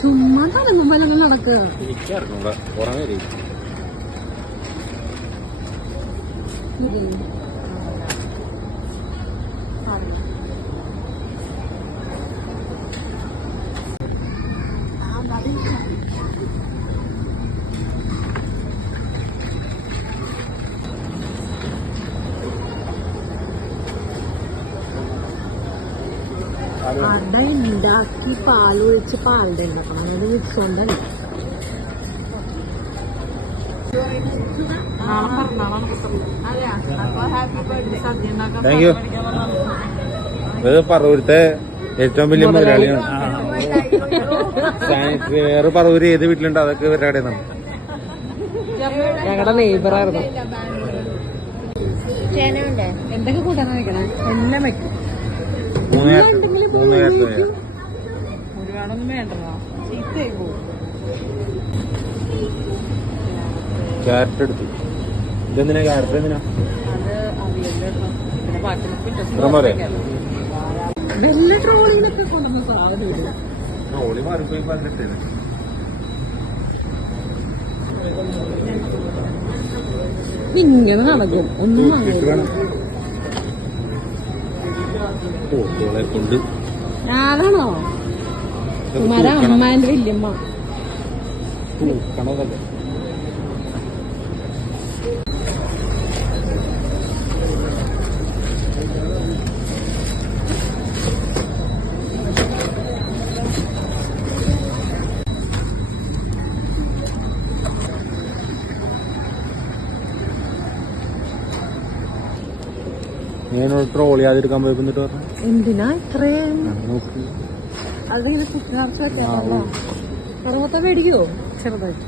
ചുമ്മാ തലങ്ങുമ്പോ നടക്കുക. അട ഉണ്ടാക്കി പാലൊഴിച്ച് പാലിന്റെ ഉണ്ടാക്കണം. അതായത് മിക്സോണ്ടല്ല. Thank you. ഇത് പറവൂരത്തെ ഏറ്റവും വലിയ മുതലാളിയാണ്. വേറെ പറവൂര് ഏത് വീട്ടിലുണ്ട് അതൊക്കെ ഇവരുടെ കടയിൽ നിന്നാണ്. ഞങ്ങളുടെ നെയ്ബറായിരുന്നു. എന്തൊക്കെ കൂട്ടാൻ വെക്കണേ? എല്ലാം വെക്കും. ഒരുപാടൊന്നും വേണ്ടല്ലോ, ചീത്തയായി പോകും. ക്യാരറ്റ് എടുത്തു. ഇതെന്തിനാ ക്യാരറ്റ്? എന്തിനാ വലിയ ട്രോളിയിലൊക്കെ കൊണ്ടുവന്ന സാധനം. ട്രോളി മാറിപ്പോയി പറഞ്ഞിട്ട് ഇങ്ങനെ നടക്കും. ഒന്നും കൊണ്ട് ഞാനാണോ അമ്മാന്റെ വല്യമ്മ? കണക്കല്ലേ ഞാനോട് ട്രോളി ആദ്യം പോയി വന്നിട്ട് പറഞ്ഞു. എന്തിനാ ഇത്രയും? അതിങ്ങനെ നിറച്ച് വെക്കാമല്ലോ. കറുവത്ത മേടിക്കുവോ ചെറുതായിട്ട്?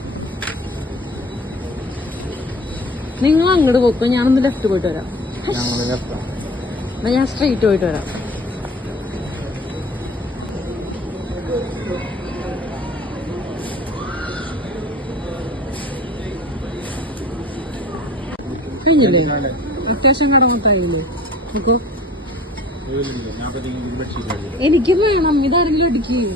നിങ്ങൾ അങ്ങോട്ട് പോക്കോ, ഞാനൊന്ന് ലെഫ്റ്റ് പോയിട്ട് വരാം. ഞാൻ സ്ട്രെയിറ്റ് പോയിട്ട് വരാം. കഴിഞ്ഞില്ലേ? അത്യാവശ്യം കടമത്തായില്ലേ? നോക്കൂ, എനിക്ക് വേണം. ഇതാരെങ്കിലും അടിക്കുക.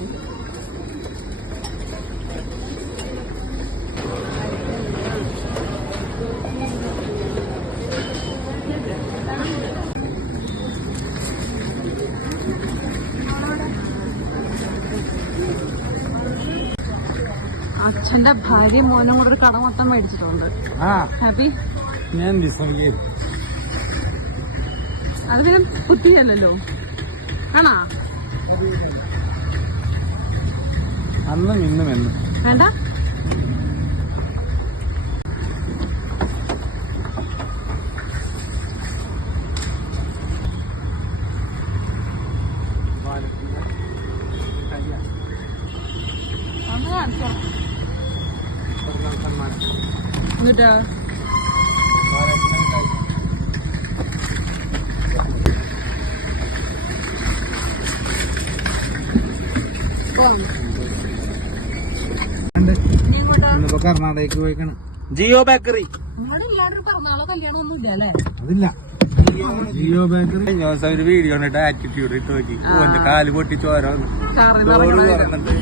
അച്ഛന്റെ ഭാര്യ മോനും കൂടെ ഒരു കടമൊത്തം മേടിച്ചിട്ടുണ്ട്. ഹാപ്പി? ഞാൻ അത് പിന്നെ കുട്ടിയല്ലോ. ആണോ? അന്നും ഇന്നും എന്നും വേണ്ട. എന്നിട്ടാ കർണാടകയ്ക്ക് പോയിക്കാണ്. ജിയോ ബേക്കറി. പിറന്നാളോ കല്യാണം ഒന്നും ഇല്ല അല്ലേ? അതില്ല. ജിയോ ബേക്കറി ഒരു വീഡിയോ കണ്ടിട്ട് ആറ്റിറ്റ്യൂഡ് ഇട്ട് നോക്കി. ഓന്റെ കാല് പൊട്ടിച്ച് ഓരോന്ന് തുറന്നിട്ട്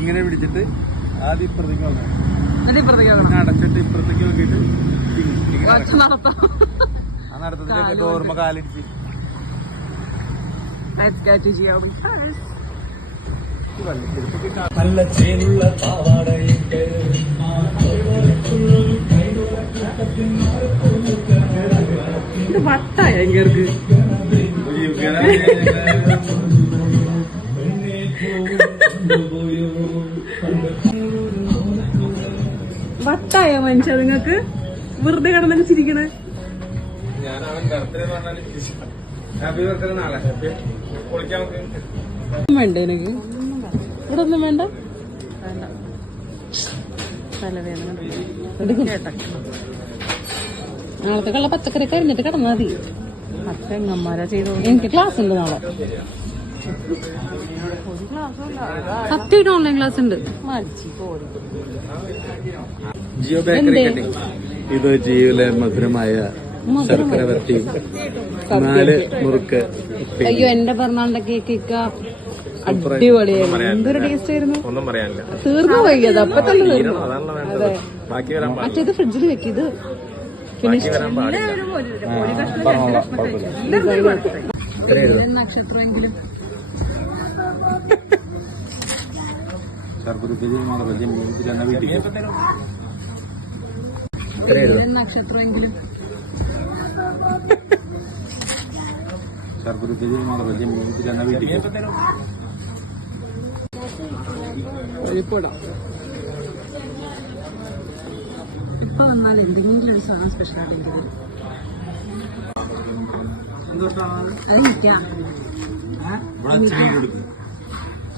ഇങ്ങനെ പിടിച്ചിട്ട് ആദ്യം ഇപ്പുറത്തേക്ക് വന്നു, അടച്ചിട്ട് ഇപ്പുറത്തേക്ക് നോക്കിയിട്ട് ആ നടത്തത്തിലേക്ക് ഓർമ്മ കാലിടിച്ച് നല്ല ചേലുള്ള പാവാടയിട്ട് വട്ടായ ഇങ്ങർക്ക് വട്ടായ മനുഷ്യ നിങ്ങക്ക് വെറുതെ കിടന്നൊക്കെ ചിരിക്കണേ. വേണ്ട എനിക്ക് ഇവിടെ ഒന്നും വേണ്ട. തലവേദന നാളത്തെ കള്ള പച്ചക്കറി കരിഞ്ഞിട്ട് കിടന്നാൽ മതി. അച്ഛങ്ങന്മാരാ ചെയ്തോ. എനിക്ക് ക്ലാസ് ഉണ്ട് നാളെ. സത്യമായിട്ട് ഓൺലൈൻ ക്ലാസ് ഉണ്ട്. ജിയോ ബേക്കറി ഇത് ജിയോയിലെ മധുരമായ ശർക്കര വരട്ടിയും 4 മുറുക്ക്. അയ്യോ, എന്റെ പിറന്നാളിന്റെ കേക്ക് അടിപൊളിയായിരുന്നു. എന്തൊരു ടേസ്റ്റ് ആയിരുന്നു. ഒന്നും പറയാനില്ല. തീർന്നു പോയി അത് അപ്പൊ തന്നെ തീർന്നു. അതാണല്ലോ വേണ്ടത്. ബാക്കി വരാൻ പാടില്ല. മറ്റേത് ഫ്രിഡ്ജിൽ വെക്കി. ഇത് ബാക്കി വരാൻ പാടില്ല. നക്ഷത്രമെങ്കിലും നക്ഷത്രമെങ്കിലും ഇപ്പൊ വന്നാൽ എന്തെങ്കിലും ഒരു സാധനം സ്പെഷ്യൽ ആയിട്ടെങ്കിലും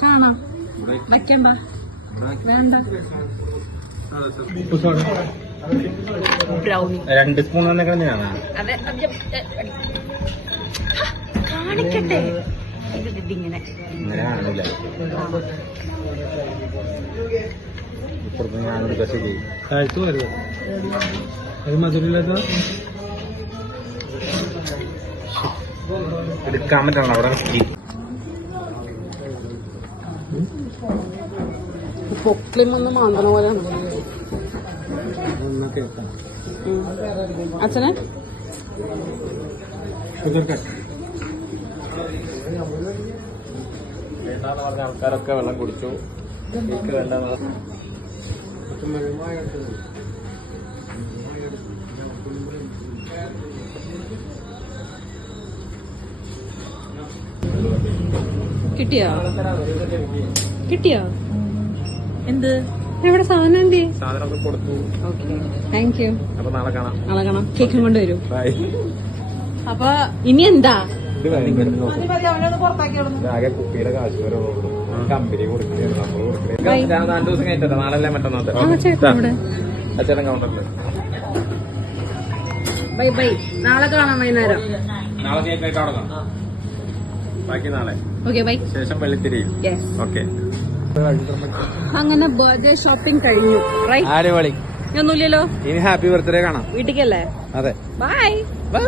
കാണോ വയ്ക്കണ്ട വേണ്ട. ബ്രൗണി 2 സ്പൂൺ തന്നെ അതെ കാണിക്കട്ടെ. ഇതിങ്ങനെ ഇങ്ങനെ കാണില്ല. ഇപ്പുറത്ത് ഞാനൊരു കശ കഴിച്ചു വരുന്നത് അത് മധുരമില്ലാത്ത എടുക്കാൻ പറ്റണം. അവിടെ പൊക്ലിമൊന്ന് മാന്തണ പോലെയാണ്. അച്ഛനെ വേണ്ടാന്ന് പറഞ്ഞ ആൾക്കാരൊക്കെ വെള്ളം കുടിച്ചു. എനിക്ക് വേണ്ട കിട്ടിയോ എന്ത് എവിടെ സാധനം എന്ത് സാധനമൊക്കെ കൊടുത്തു. Okay thank you. അപ്പൊ നാളെ കാണാം. നാളെ കാണാം. കേക്കും കൊണ്ടുവരും. ബൈ. അപ്പൊ ഇനി എന്താ ആകെ കുപ്പിയുടെ കാശ് വരെ കമ്പനി കൊടുക്കുന്നത് നമ്മള് കൊടുക്കുന്നത്. 4 ദിവസം കഴിഞ്ഞിട്ട് നാളല്ലേ മറ്റന്നാത്തെ അച്ഛനും കൗണ്ടറില്. Bye bye. നാളെ കാണാം വൈകുന്നേരം. നാളെ നീറ്റായിട്ട് അവിടെ കാണാം. ബാക്കി നാളെ ഓക്കെ ബൈ. ശേഷം വെള്ളിത്തിരിയിൽ. ഓക്കെ. അങ്ങനെ ബർത്ത്ഡേ ഷോപ്പിംഗ് കഴിഞ്ഞു. അടിപൊളി. ഒന്നുമില്ലല്ലോ. ഇനി ഹാപ്പി ബർത്ത്ഡേ കാണാം വീട്ടിക്കല്ലേ. അതെ. ബൈ. ബൈ.